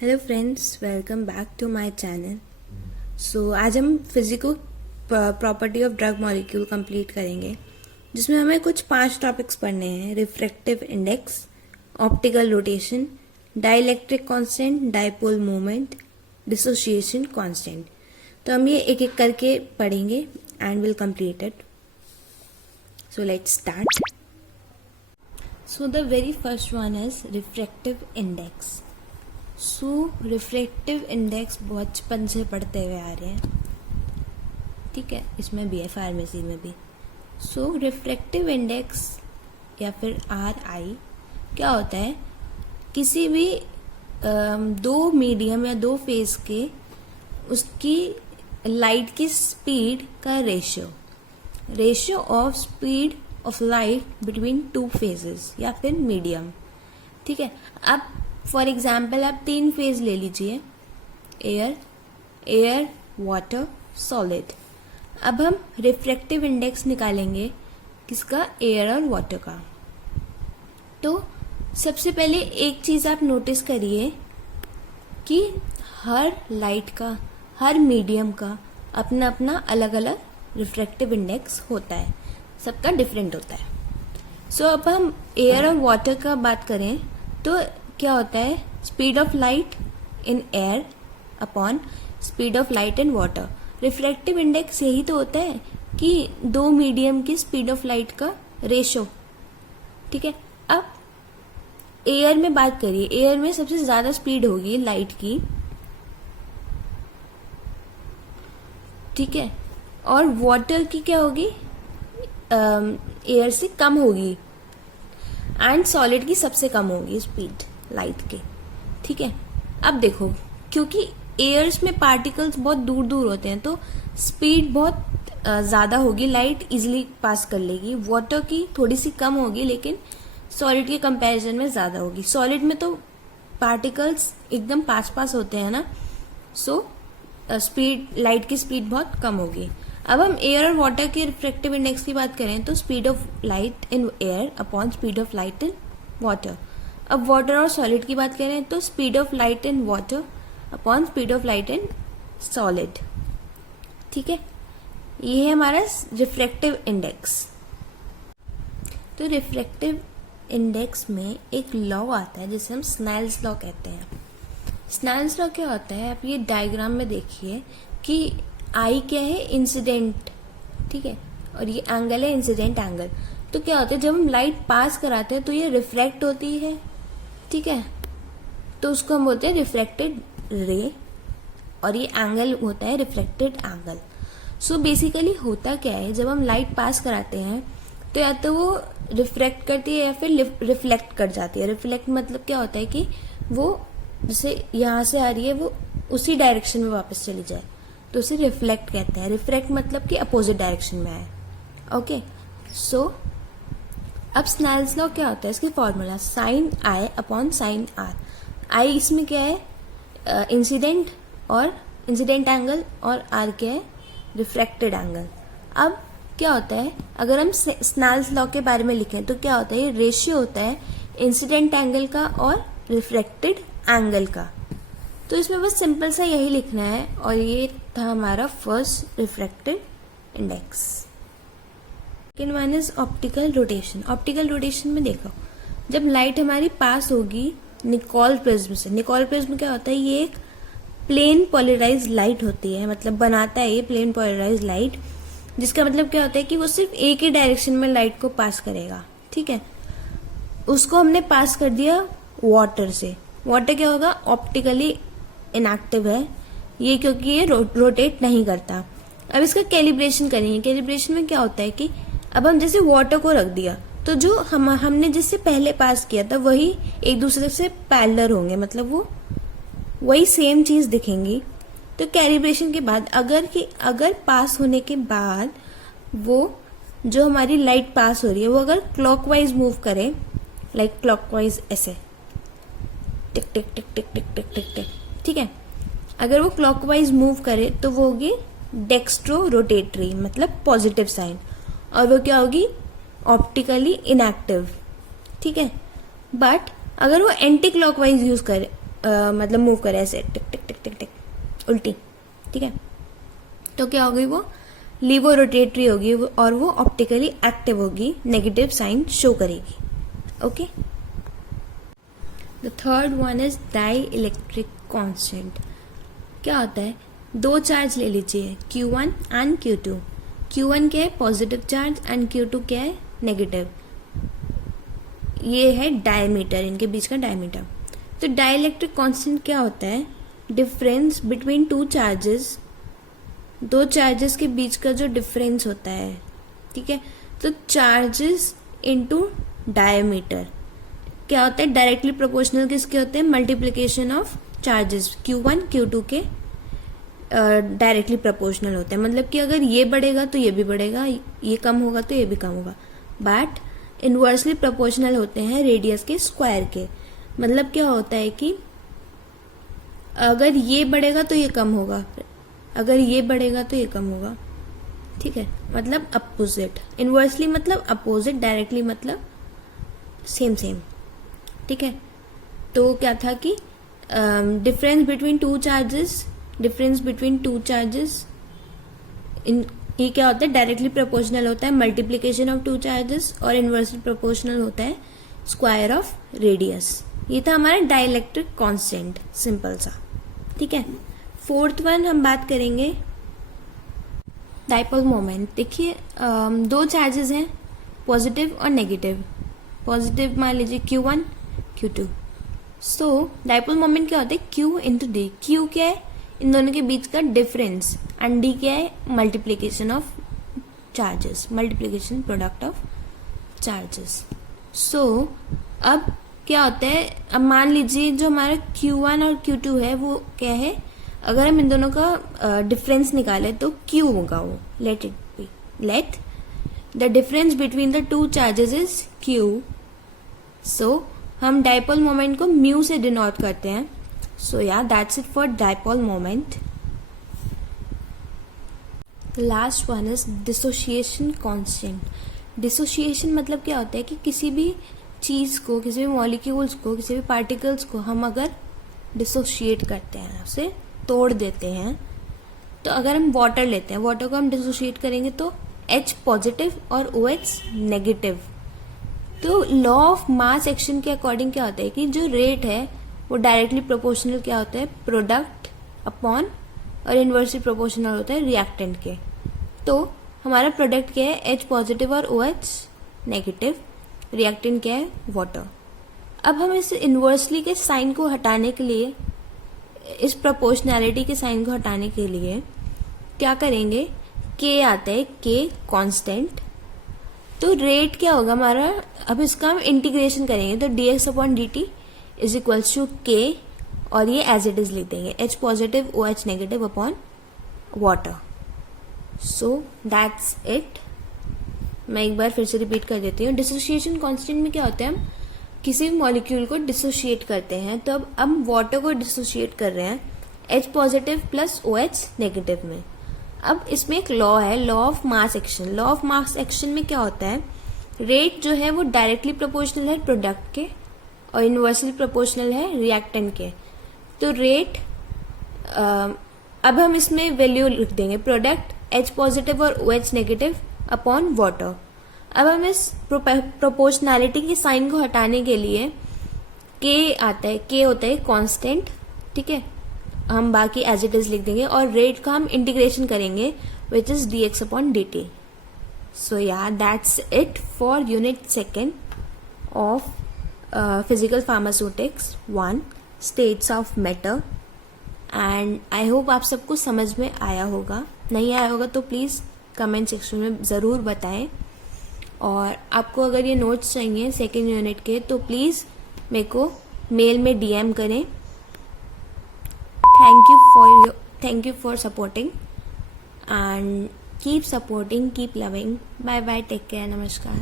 Hello friends, welcome back to my channel. So आज हम physical property of drug molecule complete करेंगे, जिसमें हमें कुछ 5 टॉपिक्स पढ़ने हैं। Refractive index, optical rotation, dielectric constant, dipole movement, dissociation constant. तो हम ये एक एक करके पढ़ेंगे and will complete it. So let's start. So the very first one is refractive index. Refractive index बचपन से पढ़ते हुए आ रहे हैं, ठीक है, इसमें भी है, फार्मेसी में भी। रिफ्रैक्टिव इंडेक्स या फिर RI क्या होता है? किसी भी दो मीडियम या दो फेज के उसकी लाइट की स्पीड का ratio of speed of light between two phases या फिर मीडियम, ठीक है। अब फॉर एग्जाम्पल आप 3 फेज ले लीजिए, एयर, वाटर, सॉलिड। अब हम रिफ्रैक्टिव इंडेक्स निकालेंगे किसका? एयर और वाटर का। तो सबसे पहले एक चीज आप नोटिस करिए कि हर लाइट का, हर मीडियम का अपना अपना अलग अलग रिफ्रैक्टिव इंडेक्स होता है, सबका डिफरेंट होता है। अब हम एयर और वाटर का बात करें तो क्या होता है? Speed of light in air upon speed of light in water. Refractive index यही तो होता है कि दो मीडियम की स्पीड ऑफ लाइट का रेशो, ठीक है। अब एयर में बात करिए, एयर में सबसे ज्यादा स्पीड होगी लाइट की, ठीक है, और वाटर की क्या होगी? एयर से कम होगी, एंड सॉलिड की सबसे कम होगी स्पीड लाइट के, ठीक है। अब देखो, क्योंकि एयर्स में पार्टिकल्स बहुत दूर दूर होते हैं तो स्पीड बहुत ज्यादा होगी, लाइट इजिली पास कर लेगी। वाटर की थोड़ी सी कम होगी, लेकिन सॉलिड के कंपैरिजन में ज्यादा होगी। सॉलिड में तो पार्टिकल्स एकदम पास पास होते हैं ना, स्पीड, लाइट की स्पीड बहुत कम होगी। अब हम एयर और वाटर के रिफ्रैक्टिव इंडेक्स की बात करें तो speed of light in air upon speed of light in water. अब वाटर और सॉलिड की बात करें तो speed of light in water upon speed of light in solid, ठीक है। ये है हमारा रिफ्रैक्टिव इंडेक्स। तो रिफ्रैक्टिव इंडेक्स में एक लॉ आता है जिसे हम स्नेल्स लॉ कहते हैं। स्नेल्स लॉ क्या होता है? आप ये डायग्राम में देखिए कि आई क्या है? इंसिडेंट, ठीक है, और ये एंगल है इंसिडेंट एंगल। तो क्या होता है, जब हम लाइट पास कराते हैं तो ये रिफ्रैक्ट होती है, ठीक है, तो उसको हम बोलते हैं रिफ्रैक्टेड रे, और ये एंगल होता है रिफ्रैक्टेड एंगल। बेसिकली होता क्या है, जब हम लाइट पास कराते हैं तो या तो वो रिफ्रैक्ट करती है या फिर रिफ्लेक्ट कर जाती है। रिफ्लेक्ट मतलब क्या होता है कि वो जैसे यहां से आ रही है वो उसी डायरेक्शन में वापस चली जाए, तो उसे रिफ्लेक्ट कहते हैं। रिफ्रैक्ट मतलब कि अपोजिट डायरेक्शन में आए, ओके। अब स्नेल्स लॉ क्या होता है? इसकी formula sine I upon sine R. I इसमें क्या है? इंसिडेंट एंगल, और आर क्या है? Refracted angle. अब क्या होता है, अगर हम स्नेल्स लॉ के बारे में लिखें तो क्या होता है? ये रेशियो होता है इंसिडेंट एंगल का और रिफ्रैक्टेड एंगल का। तो इसमें बस सिंपल सा यही लिखना है, और ये था हमारा first refractive index. Second one is optical rotation. Optical rotation में देखो, जब लाइट हमारी पास होगी निकोल प्रिज्म से, निकोल प्रिज्म क्या होता है? ये एक प्लेन पोलराइज लाइट होती है, मतलब बनाता है ये प्लेन पोलराइज लाइट, जिसका मतलब क्या होता है कि वो सिर्फ एक ही डायरेक्शन में लाइट को पास करेगा, ठीक है। उसको हमने पास कर दिया वाटर से। वाटर क्या होगा? ऑप्टिकली इनएक्टिव है ये, क्योंकि ये रोटेट नहीं करता। अब इसका कैलिब्रेशन करेंगे। कैलिब्रेशन में क्या होता है कि अब हम जैसे वाटर को रख दिया तो जो हमने जिससे पहले पास किया था वही एक दूसरे से पैरेलल होंगे, मतलब वो वही सेम चीज दिखेंगी। तो कैलिब्रेशन के बाद अगर पास होने के बाद वो जो हमारी लाइट पास हो रही है वो अगर क्लॉकवाइज मूव करे, लाइक क्लॉकवाइज ऐसे टिक टिक टिक टिक टिक टिक टिक टिक, ठीक है, अगर वो क्लॉकवाइज मूव करे तो वो होगी डेक्स्ट्रो रोटेटरी, मतलब पॉजिटिव साइन, और वो क्या होगी? ऑप्टिकली इनएक्टिव, ठीक है। बट अगर वो एंटी क्लॉकवाइज मतलब मूव करे ऐसे टिक टिक टिक टिक टिक उल्टी, ठीक है, तो क्या होगी वो लीवो रोटेटरी होगी और वो ऑप्टिकली एक्टिव होगी, नेगेटिव साइन शो करेगी. Okay. The third one is dielectric constant. क्या होता है, दो चार्ज ले लीजिए Q1 एंड Q2. Q1 क्या है पॉजिटिव चार्ज एंड Q2 क्या है नेगेटिव. ये है डायमीटर, इनके बीच का डायमीटर. तो डाई इलेक्ट्रिक कांस्टेंट क्या होता है, डिफरेंस बिटवीन टू चार्जेस, दो चार्जेस के बीच का जो डिफरेंस होता है, ठीक है. तो चार्जेस इनटू डायमीटर क्या होता है, डायरेक्टली प्रोपोर्शनल किसके होते हैं, multiplication of charges Q1 Q2 के डायरेक्टली प्रोपोर्शनल होते हैं. मतलब कि अगर ये बढ़ेगा तो ये भी बढ़ेगा, ये कम होगा तो ये भी कम होगा. बट इनवर्सली प्रोपोर्शनल होते हैं रेडियस के स्क्वायर के. मतलब क्या होता है कि अगर ये बढ़ेगा तो ये कम होगा, अगर ये बढ़ेगा तो ये कम होगा, ठीक है. मतलब अपोजिट. इनवर्सली मतलब अपोजिट, डायरेक्टली मतलब सेम सेम, ठीक है. तो क्या था कि difference between two charges, difference between two charges ये क्या होता है, डायरेक्टली प्रोपोर्शनल होता है मल्टीप्लीकेशन ऑफ टू चार्जेस, और इनवर्सली प्रोपोर्शनल होता है स्क्वायर ऑफ रेडियस. ये था हमारा डाइलेक्ट्रिक कांस्टेंट, सिंपल सा, ठीक है. फोर्थ वन हम बात करेंगे डाइपोल मोमेंट. देखिए दो चार्जेस हैं पॉजिटिव और नेगेटिव. पॉजिटिव मान लीजिए Q1 Q2. सो डाइपोल मोमेंट क्या होता है, Q इंटू डी. Q क्या है, इन दोनों के बीच का डिफरेंस, एंड डी क्या है, multiplication of charges, multiplication product of charges. So अब क्या होता है, अब मान लीजिए जो हमारा Q1 और Q2 है वो क्या है, अगर हम इन दोनों का डिफरेंस निकाले तो Q होगा वो, let it be, let the difference between the two charges is Q. सो हम डाइपोल मोमेंट को म्यू से डिनोट करते हैं. सो या that's it for dipole moment. Last one is dissociation constant. Dissociation मतलब क्या होता है कि किसी भी चीज को, किसी भी मॉलिक्यूल्स को, किसी भी पार्टिकल्स को हम अगर डिसोशिएट करते हैं, उसे तोड़ देते हैं, तो अगर हम वाटर लेते हैं, वाटर को हम डिसोशिएट करेंगे तो H पॉजिटिव और OH नेगेटिव. तो लॉ ऑफ मास एक्शन के अकॉर्डिंग क्या होता है कि जो रेट है वो डायरेक्टली प्रोपोर्शनल क्या होता है, प्रोडक्ट अपॉन, और इनवर्सली प्रोपोर्शनल होता है रिएक्टेंट के. तो हमारा प्रोडक्ट क्या है, H पॉजिटिव और OH नेगेटिव, रिएक्टेंट क्या है, वाटर. अब हम इस इनवर्सली के साइन को हटाने के लिए, इस प्रोपोर्शनैलिटी के साइन को हटाने के लिए क्या करेंगे, K आता है, K कांस्टेंट. तो रेट क्या होगा हमारा, अब इसका हम इंटीग्रेशन करेंगे तो dx upon dt is equals to K, और ये एज इट इज लिख देंगे H positive OH negative upon water. So that's it. मैं एक बार फिर से रिपीट कर देती हूँ. डिसोसिएशन कांस्टेंट में क्या होता है, हम किसी भी मॉलिक्यूल को डिसोशिएट करते हैं, तो अब हम वाटर को डिसोशिएट कर रहे हैं H positive plus OH negative में. अब इसमें एक लॉ है, law of mass action. Law of mass action में क्या होता है, रेट जो है वो डायरेक्टली प्रोपोर्शनल है प्रोडक्ट के और इनवर्सली प्रोपोर्शनल है रिएक्टेंट के. तो रेट, अब हम इसमें वैल्यू लिख देंगे प्रोडक्ट H पॉजिटिव और OH नेगेटिव अपॉन वाटर. अब हम इस प्रोपोर्शनैलिटी के साइन को हटाने के लिए K आता है, K होता है कांस्टेंट, ठीक है. हम बाकी एज इट इज लिख देंगे और रेट का हम इंटीग्रेशन करेंगे which is dx upon dt. सो या that's it for unit second of physical pharmaceutics 1 states of matter. And I hope आप सबको समझ में आया होगा. नहीं आया होगा तो प्लीज कमेंट सेक्शन में जरूर बताएं. और आपको अगर ये नोट्स चाहिए सेकेंड यूनिट के तो प्लीज मेरे को मेल में DM करें. Thank you for supporting and keep supporting, keep loving. Bye bye, take care, namaskar.